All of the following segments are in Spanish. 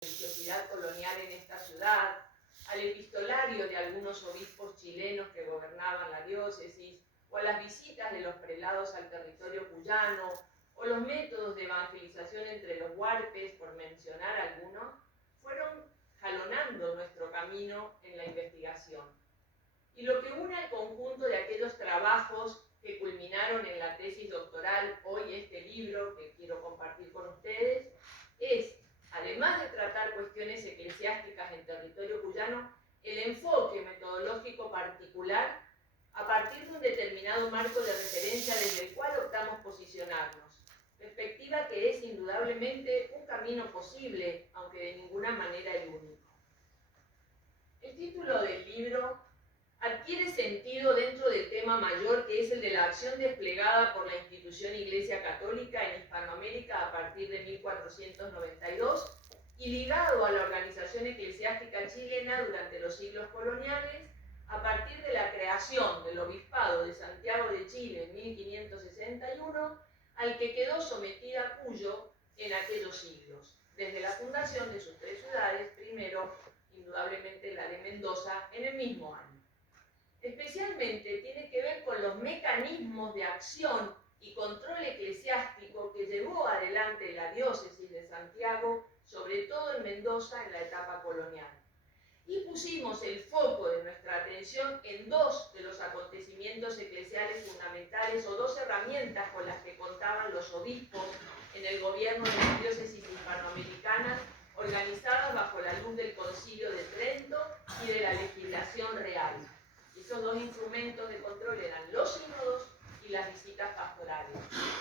religiosidad colonial en esta ciudad, al epistolario de algunos obispos chilenos que gobernaban la diócesis, o a las visitas de los prelados al territorio cuyano, o los métodos de evangelización entre los huarpes, por mencionar algunos, fueron jalonando nuestro camino en la investigación. Y lo que une al conjunto de aquellos trabajos que culminaron en la tesis doctoral, hoy este libro que quiero compartir con ustedes, es, además de tratar cuestiones eclesiásticas en territorio cuyano, el enfoque metodológico particular a partir de un determinado marco de referencia desde el cual optamos posicionarnos, perspectiva que es indudablemente un camino posible, aunque de ninguna manera el único. El título del libro adquiere sentido dentro del tema mayor que es el de la acción desplegada por la institución Iglesia Católica en Hispanoamérica a partir de 1492 y ligado a la organización eclesiástica chilena durante los siglos coloniales a partir de la creación del Obispado de Santiago de Chile en 1561, al que quedó sometida Cuyo en aquellos siglos, desde la fundación de sus tres ciudades, primero indudablemente la de Mendoza, en el mismo año. Especialmente tiene que ver con los mecanismos de acción y control eclesiástico que llevó adelante la diócesis de Santiago, sobre todo en Mendoza, en la etapa colonial. Y pusimos el foco de nuestra atención en dos de los acontecimientos eclesiales fundamentales o dos herramientas con las que contaban los obispos en el gobierno de las diócesis hispanoamericanas, organizadas bajo la luz del Concilio de Trento y de la legislación real. Esos dos instrumentos de control eran los sínodos y las visitas pastorales.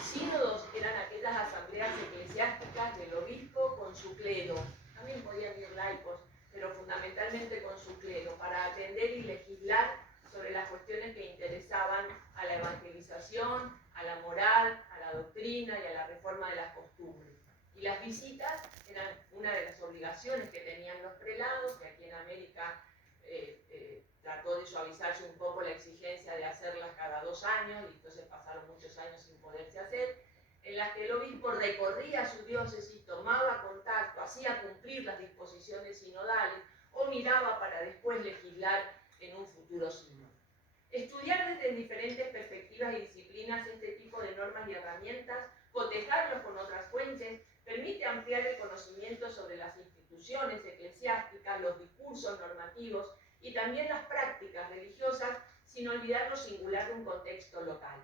Sínodos eran aquellas asambleas eclesiásticas del obispo con su clero, también podían ir laicos, pero fundamentalmente con su clero, para atender y legislar sobre las cuestiones que interesaban a la evangelización, a la moral, a la doctrina y a la reforma de las costumbres. Y las visitas eran una de las obligaciones que tenían los prelados, que aquí en América trató de suavizarse un poco la exigencia de hacerlas cada 2 años, y entonces pasaron muchos años sin poderse hacer, en las que el obispo recorría su diócesis, tomaba contacto, hacía cumplir las disposiciones sinodales o miraba para después legislar en un futuro sínodo. Estudiar desde diferentes perspectivas y disciplinas este tipo de normas y herramientas, cotejarlos con otras fuentes, permite ampliar el conocimiento sobre las instituciones eclesiásticas, los discursos normativos y también las prácticas religiosas, sin olvidar lo singular de un contexto local.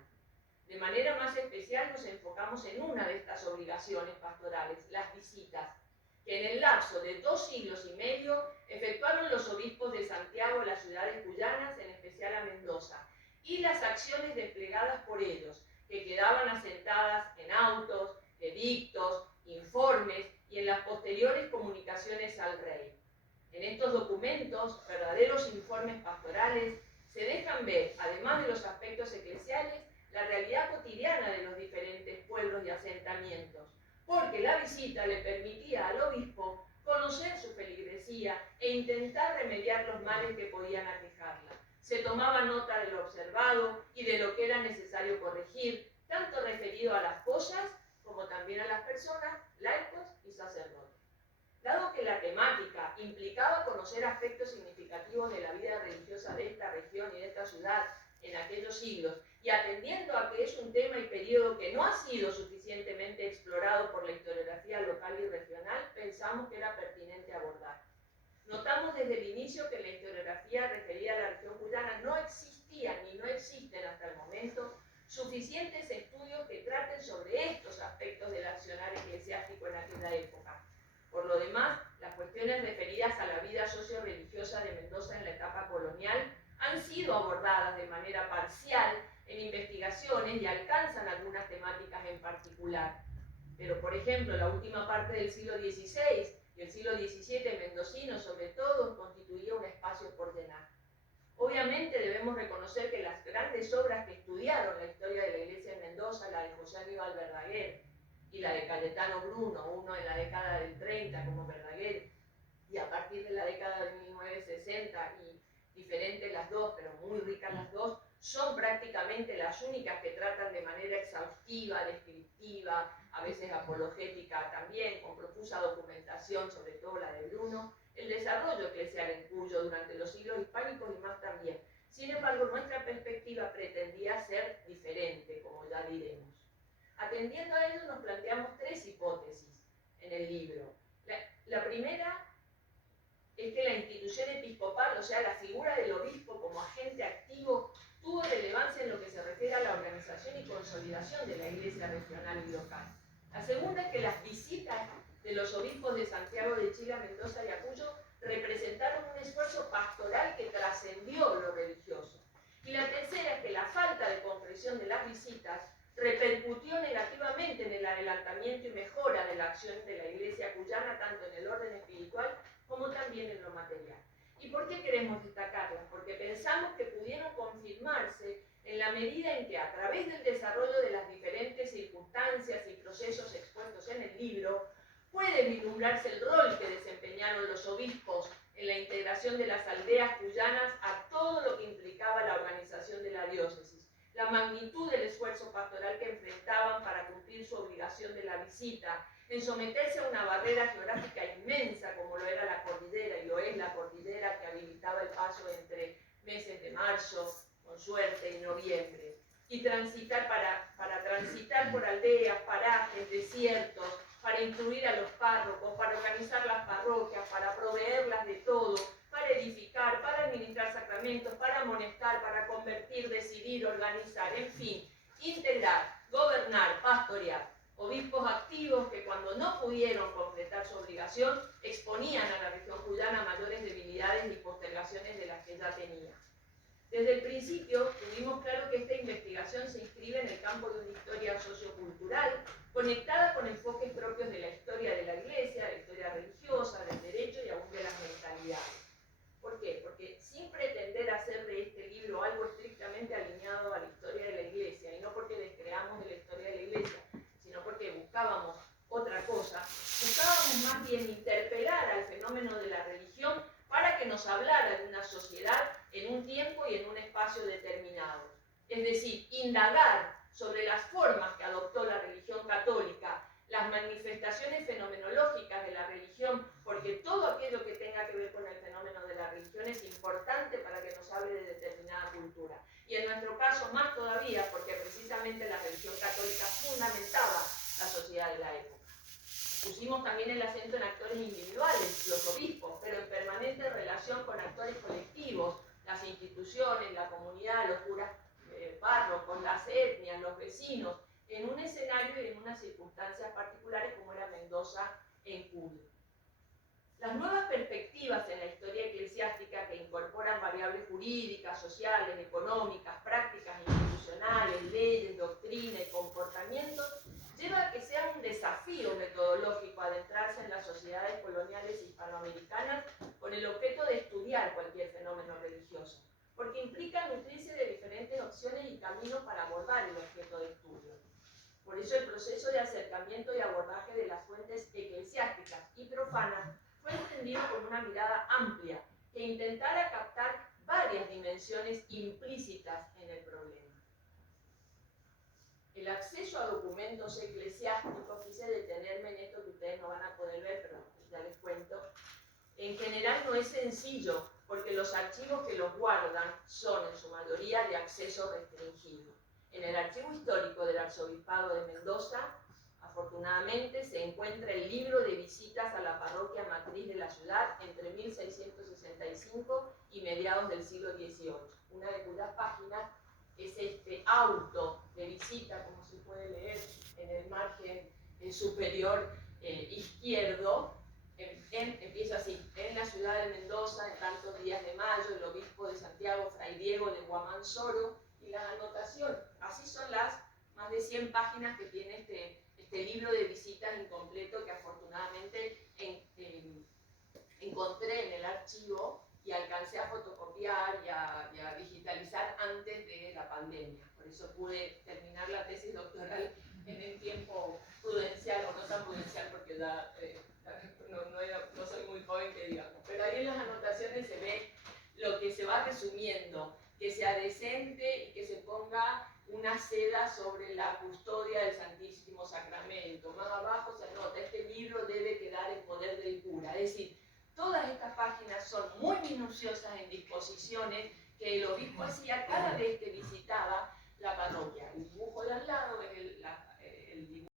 De manera más especial nos enfocamos en una de estas obligaciones pastorales, las visitas, que en el lapso de 2 siglos y medio efectuaron los obispos de Santiago a las ciudades cuyanas, en especial a Mendoza, y las acciones desplegadas por ellos, que quedaban asentadas en autos, edictos, informes y en las posteriores comunicaciones al rey. En estos documentos, verdaderos informes pastorales, se dejan ver, además de los aspectos eclesiales, la realidad cotidiana de los diferentes pueblos y asentamientos, porque la visita le permitía al obispo conocer su feligresía e intentar remediar los males que podían aquejarla. Se tomaba nota de lo observado y de lo que era necesario corregir, tanto referido a las cosas como también a las personas, laicos y sacerdotes. Dado que la temática implicaba conocer aspectos significativos de la vida religiosa de esta región y de esta ciudad en aquellos siglos, y atendiendo a que es un tema y periodo que no ha sido suficientemente explorado por la historiografía local y regional, pensamos que era pertinente abordar. Notamos desde el inicio que en la historiografía referida a la región cuyana no existían ni no existen hasta el momento suficientes estudios que traten sobre estos aspectos del accionar eclesiástico en aquella época. Por lo demás, las cuestiones referidas a la vida socio-religiosa de Mendoza en la etapa colonial han sido abordadas de manera parcial en investigaciones y alcanzan algunas temáticas en particular. Pero, por ejemplo, la última parte del siglo XVI y el siglo XVII mendocino, sobre todo, constituía un espacio por llenar. Obviamente debemos reconocer que las grandes obras que estudiaron la historia de la Iglesia en Mendoza, la de José Aníbal Verdaguer y la de Cayetano Bruno, uno en la década del 30 como Verdaguer, y a partir de la década de 1960, y diferentes las dos, pero muy ricas las dos, son prácticamente las únicas que tratan de manera exhaustiva, descriptiva, a veces apologética también, con profusa documentación, sobre todo la la de Bruno, el desarrollo eclesial en Cuyo durante los siglos hispánicos y más también. Sin embargo, nuestra perspectiva pretendía ser diferente, como ya diremos. Atendiendo a ello, nos planteamos tres hipótesis en el libro. La primera es que la institución episcopal, o sea, la figura del obispo como agente activo, tuvo relevancia en lo que se refiere a la organización y consolidación de la iglesia regional y local. La segunda es que las visitas de los obispos de Santiago de Chile, a Mendoza y a Cuyo representaron un esfuerzo pastoral que trascendió lo religioso. Y la tercera es que la falta de concreción de las visitas repercutió negativamente en el adelantamiento y mejora de la acción de la iglesia cuyana, tanto en el orden espiritual como también en lo material. ¿Y por qué queremos destacarlas? Porque pensamos que pudieron confirmarse en la medida en que, a través del desarrollo de las diferentes circunstancias y procesos expuestos en el libro, puede vislumbrarse el rol que desempeñaron los obispos en la integración de las aldeas cuyanas a todo lo que implicaba la organización de la diócesis, la magnitud del esfuerzo pastoral que enfrentaban para cumplir su obligación de la visita, en someterse a una barrera geográfica inmensa como lo era la cordillera, y lo es la cordillera que habilitaba el paso entre meses de marzo, con suerte, y noviembre, y transitar para transitar por aldeas, parajes, desiertos, para instruir a los párrocos, para organizar las parroquias, para proveerlas de todo, para edificar, para administrar sacramentos, para amonestar, para convertir, decidir, organizar, en fin, integrar, gobernar, pastorear. Obispos activos que, cuando no pudieron completar su obligación, exponían a la región cuyana mayores debilidades y postergaciones de las que ya tenía. Desde el principio tuvimos claro que esta investigación se inscribe en el campo de una historia sociocultural, conectada con enfoques propios de la historia de la Iglesia, de la historia religiosa, del derecho y aún de las mentalidades. ¿Por qué? Porque, sin pretender hacer de este libro algo estrictamente alineado a la historia de la Iglesia, y no porque descreamos de la historia de la Iglesia, sino porque buscábamos otra cosa, buscábamos más bien interpelar al fenómeno de la religión para que nos hablara de una sociedad en un tiempo y en un espacio determinado. Es decir, indagar sobre las formas que adoptó la religión católica, las manifestaciones fenomenológicas de la religión, porque todo aquello que tenga que ver con el fenómeno de la religión es importante para que nos hable de determinada cultura. Y en nuestro caso más todavía, porque precisamente la religión católica fundamentaba la sociedad de la época. Pusimos también el acento en actores individuales, los obispos, pero en permanente relación con actores colectivos, las instituciones, la comunidad, los curas, párrocos, las etnias, los vecinos, en un escenario y en unas circunstancias particulares como era Mendoza en Cuyo. Las nuevas perspectivas en la historia eclesiástica, que incorporan variables jurídicas, sociales, económicas, prácticas institucionales, leyes, doctrina y comportamientos, lleva a que sea un desafío metodológico adentrarse en las sociedades coloniales hispanoamericanas con el objeto de estudiar cualquier fenómeno religioso, porque implica nutrirse de diferentes opciones y caminos para abordar el objeto de estudio. Por eso el proceso de acercamiento y abordaje de las fuentes eclesiásticas y profanas fue entendido con una mirada amplia que intentara captar varias dimensiones implícitas en el problema. El acceso a documentos eclesiásticos, quise detenerme en esto que ustedes no van a poder ver, pero ya les cuento, en general no es sencillo, porque los archivos que los guardan son en su mayoría de acceso restringido. En el archivo histórico del Arzobispado de Mendoza, afortunadamente, se encuentra el libro de visitas a la parroquia matriz de la ciudad entre 1665 y mediados del siglo XVIII, una de cuyas páginas es este auto de visita, como se puede leer en el margen superior izquierdo. Empieza así: en la ciudad de Mendoza, en tantos días de mayo, el obispo de Santiago, Fray Diego de Guamán Soro, y la anotación. Así son las más de 100 páginas que tiene este libro de visitas incompleto que afortunadamente encontré en el archivo y alcancé a fotocopiar y a digitalizar antes de la pandemia. Por eso pude terminar la tesis doctoral en el tiempo prudencial, o no tan prudencial porque ya no soy muy joven, que digamos. Pero ahí en las anotaciones se ve lo que se va resumiendo: que sea decente y que se ponga una seda sobre la custodia del Santísimo Sacramento. Más abajo se anota: este libro debe quedar en poder del cura. Es decir, franciscanas son muy minuciosas en disposiciones que el obispo hacía cada vez que visitaba la parroquia.